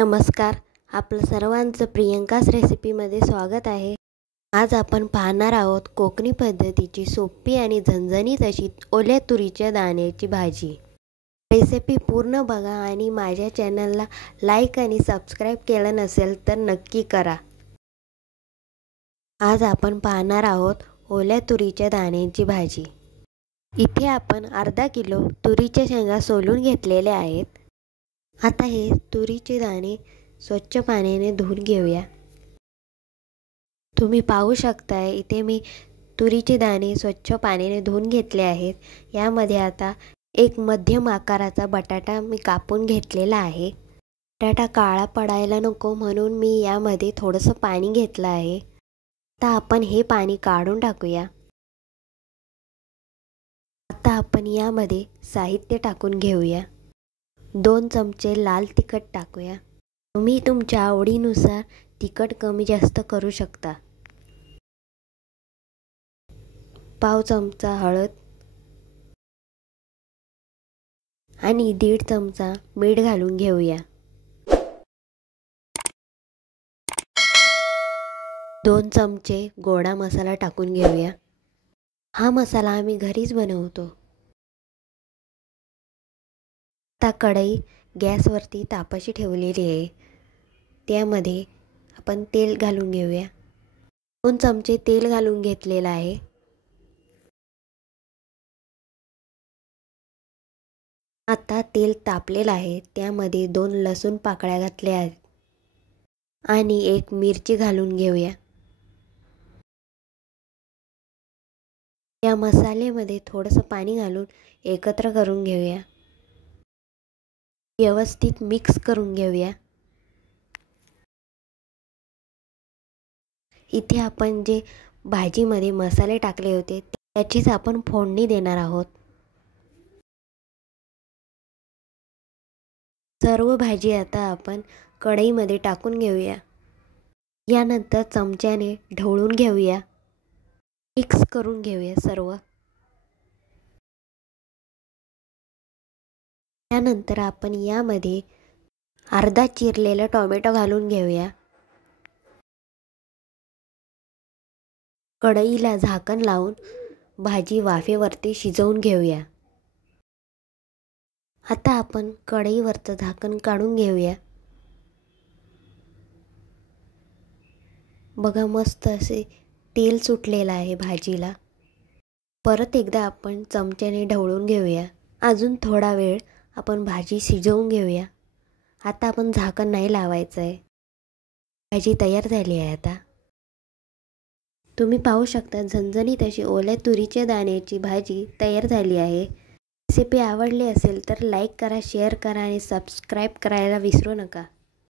नमस्कार, आपलं सर्वांचं प्रियंकास रेसिपीमध्ये स्वागत आहे। आज आपण पाहणार आहोत कोकणी पद्धतीची सोपी आणि झणझणीत अशी ओल्या तुरीच्या दाण्याची भाजी। रेसिपी पूर्ण बघा आणि माझ्या चॅनलला लाईक आणि सबस्क्राईब केलं नसेल तर नक्की करा। आज आपण पाहणार आहोत ओल्या तुरीच्या दाण्याची भाजी। इथे आपण अर्धा किलो तुरीच्या शेंगा सोलून घेतलेल्या आहेत। आता हे तुरीचे दाणे स्वच्छ पाण्याने धुवून घेऊया। तुम्ही पाहू शकता इथे मी तुरीचे दाणे स्वच्छ पाण्याने धुवून घेतले आहेत। यामध्ये आता एक मध्यम आकाराचा बटाटा मी कापून घेतलेला आहे। बटाटा काळा पडायला नको म्हणून मी यामध्ये थोडंसं पाणी घेतलं आहे। आता आपण हे पाणी काढून टाकूया। आता आपण यामध्ये साहित्य टाकून घेऊया। 2 चमचे लाल तिखट टाकूया। तुम्ही तुमच्या आवडीनुसार तिखट कमी जास्त करू शकता। पाव चमचा हळद आणि 1.5 चमचा मीठ घालून घेऊया। 2 चमचे गोडा मसाला टाकून घेऊया। हा मसाला आम्ही घरीच बनवतो। आता कढई गॅसवरती तापाशी ठेवलेली आहे। त्यामध्ये आपण तेल घालून घेऊया। 2 चमचे तेल घालून घेतलेलं आहे। आता तेल तापलेलं आहे। त्यामध्ये 2 लसूण पाकळ्या घातल्या आहेत आणि 1 मिरची घालून घेऊया। या मसाल्यामध्ये थोडंसं पाणी घालून एकत्र करून घेऊया। व्यवस्थित मिक्स करून घेऊया। इथे आपण जे भाजीमध्ये मसाले टाकले होते त्याचीच आपण फोडणी देणार आहोत। सर्व भाजी आता आपण कढईमध्ये टाकून घेऊया। यानंतर चमच्याने ढवळून घेऊया। मिक्स करून घेऊया सर्व। त्यानंतर आपण यामध्ये अर्धा चिरलेला टोमॅटो घालून घेऊया। कढईला झाकण लावून भाजी वाफेवरती शिजवून घेऊया। आता आपण कढईवरचं झाकण काढून घेऊया। बघा मस्त असे तेल सुटलेलं आहे भाजीला। परत एकदा आपण चमच्याने ढवळून घेऊया। अजून थोडा वेळ आपण भाजी शिजवून घेऊया। आता आपण झाकण नाही लावायचं आहे। भाजी तयार झाली आहे। आता तुम्ही पाहू शकता झणझणीत अशी ओल्या तुरीच्या दाण्याची भाजी तयार झाली आहे। रेसिपी आवडली असेल तर लाईक करा, शेअर करा आणि सबस्क्राईब करायला विसरू नका।